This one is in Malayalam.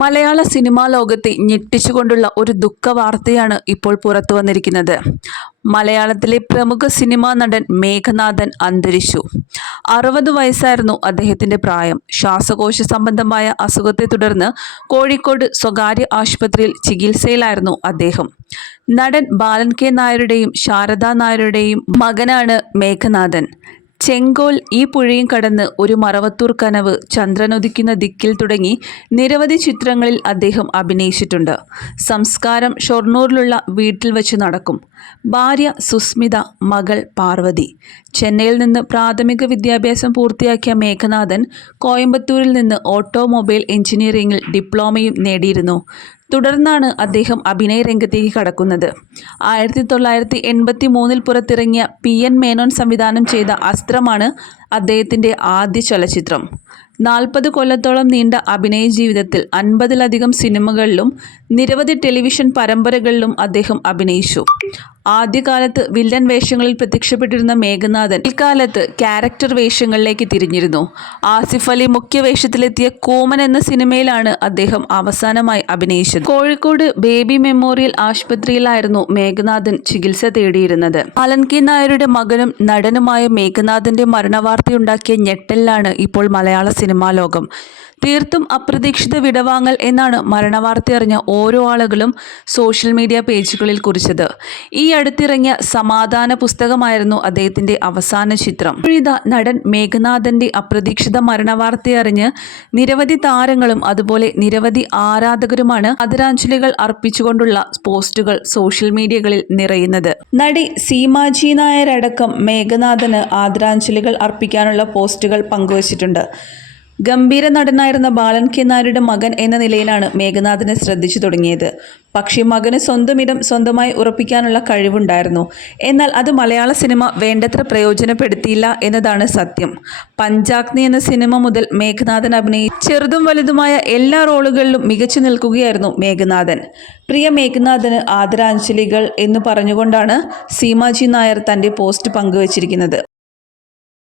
മലയാള സിനിമാ ലോകത്തെ ഞെട്ടിച്ചുകൊണ്ടുള്ള ഒരു ദുഃഖവാർത്തയാണ് ഇപ്പോൾ പുറത്തു വന്നിരിക്കുന്നത്. മലയാളത്തിലെ പ്രമുഖ സിനിമാ നടൻ മേഘനാഥൻ അന്തരിച്ചു. 60 വയസ്സായിരുന്നു അദ്ദേഹത്തിന്റെ പ്രായം. ശ്വാസകോശ സംബന്ധമായ അസുഖത്തെ തുടർന്ന് കോഴിക്കോട് സ്വകാര്യ ആശുപത്രിയിൽ ചികിത്സയിലായിരുന്നു അദ്ദേഹം. നടൻ ബാലൻ കെ നായരുടെയും ശാരദാ നായരുടെയും മകനാണ് മേഘനാഥൻ. ചെങ്കോൽ, ഈ പുഴയും കടന്ന്, ഒരു മറവത്തൂർ കനവ്, ചന്ദ്രനുദിക്കുന്ന ദിക്കിൽ തുടങ്ങി നിരവധി ചിത്രങ്ങളിൽ അദ്ദേഹം അഭിനയിച്ചിട്ടുണ്ട്. സംസ്കാരം ഷൊർണൂരിലുള്ള വീട്ടിൽ വച്ച് നടക്കും. ഭാര്യ സുസ്മിത, മകൾ പാർവതി. ചെന്നൈയിൽ നിന്ന് പ്രാഥമിക വിദ്യാഭ്യാസം പൂർത്തിയാക്കിയ മേഘനാഥൻ കോയമ്പത്തൂരിൽ നിന്ന് ഓട്ടോമൊബൈൽ എഞ്ചിനീയറിംഗിൽ ഡിപ്ലോമയും നേടിയിരുന്നു. തുടർന്നാണ് അദ്ദേഹം അഭിനയ രംഗത്തേക്ക് കടക്കുന്നത്. 1983 പുറത്തിറങ്ങിയ PN മേനോൻ സംവിധാനം ചെയ്ത അസ്ത്രമാണ് അദ്ദേഹത്തിൻ്റെ ആദ്യ ചലച്ചിത്രം. 40 കൊല്ലത്തോളം നീണ്ട അഭിനയ ജീവിതത്തിൽ 50-ലധികം സിനിമകളിലും നിരവധി ടെലിവിഷൻ പരമ്പരകളിലും അദ്ദേഹം അഭിനയിച്ചു. ആദ്യകാലത്ത് വില്ലൻ വേഷങ്ങളിൽ പ്രത്യക്ഷപ്പെട്ടിരുന്ന മേഘനാഥൻ ഇക്കാലത്ത് ക്യാരക്ടർ വേഷങ്ങളിലേക്ക് തിരിഞ്ഞിരുന്നു. ആസിഫ് അലി മുഖ്യ വേഷത്തിലെത്തിയ കൂമൻ എന്ന സിനിമയിലാണ് അദ്ദേഹം അവസാനമായി അഭിനയിച്ചത്. കോഴിക്കോട് ബേബി മെമ്മോറിയൽ ആശുപത്രിയിലായിരുന്നു മേഘനാഥൻ ചികിത്സ തേടിയിരുന്നത്. ബാലൻ കെ നായരുടെ മകനും നടനുമായ മേഘനാഥന്റെ മരണവാർത്തയുണ്ടാക്കിയ ഞെട്ടലിലാണ് ഇപ്പോൾ മലയാള സിനിമാ ലോകം. തീർത്തും അപ്രതീക്ഷിത വിടവാങ്ങൽ എന്നാണ് മരണവാർത്തയറിഞ്ഞ ഓരോ ആളുകളും സോഷ്യൽ മീഡിയ പേജുകളിൽ കുറിച്ചത്. ഈ അടുത്തിറങ്ങിയ സമാധാന പുസ്തകമായിരുന്നു അദ്ദേഹത്തിന്റെ അവസാന ചിത്രം. ഇപ്പോഴിതാ നടൻ മേഘനാഥന്റെ അപ്രതീക്ഷിത മരണവാർത്തയറിഞ്ഞ് നിരവധി താരങ്ങളും അതുപോലെ നിരവധി ആരാധകരുമാണ് ആദരാഞ്ജലികൾ അർപ്പിച്ചുകൊണ്ടുള്ള പോസ്റ്റുകൾ സോഷ്യൽ മീഡിയകളിൽ നിറയുന്നത്. നടി സീമാജി നായരടക്കം മേഘനാഥന് ആദരാഞ്ജലികൾ അർപ്പിക്കാനുള്ള പോസ്റ്റുകൾ പങ്കുവച്ചിട്ടുണ്ട്. ഗംഭീര നടനായിരുന്ന ബാലൻ കെ നായരുടെ മകൻ എന്ന നിലയിലാണ് മേഘനാഥനെ ശ്രദ്ധിച്ചു തുടങ്ങിയത്. പക്ഷേ മകന് സ്വന്തം ഇടം സ്വന്തമായി ഉറപ്പിക്കാനുള്ള കഴിവുണ്ടായിരുന്നു. എന്നാൽ അത് മലയാള സിനിമ വേണ്ടത്ര പ്രയോജനപ്പെടുത്തിയില്ല എന്നതാണ് സത്യം. പഞ്ചാഗ്നി എന്ന സിനിമ മുതൽ മേഘനാഥൻ അഭിനയിച്ച ചെറുതും വലുതുമായ എല്ലാ റോളുകളിലും മികച്ചു നിൽക്കുകയായിരുന്നു മേഘനാഥൻ. പ്രിയ മേഘനാഥന് ആദരാഞ്ജലികൾ എന്ന് പറഞ്ഞുകൊണ്ടാണ് സീമാജി നായർ തൻ്റെ പോസ്റ്റ് പങ്കുവച്ചിരിക്കുന്നത്.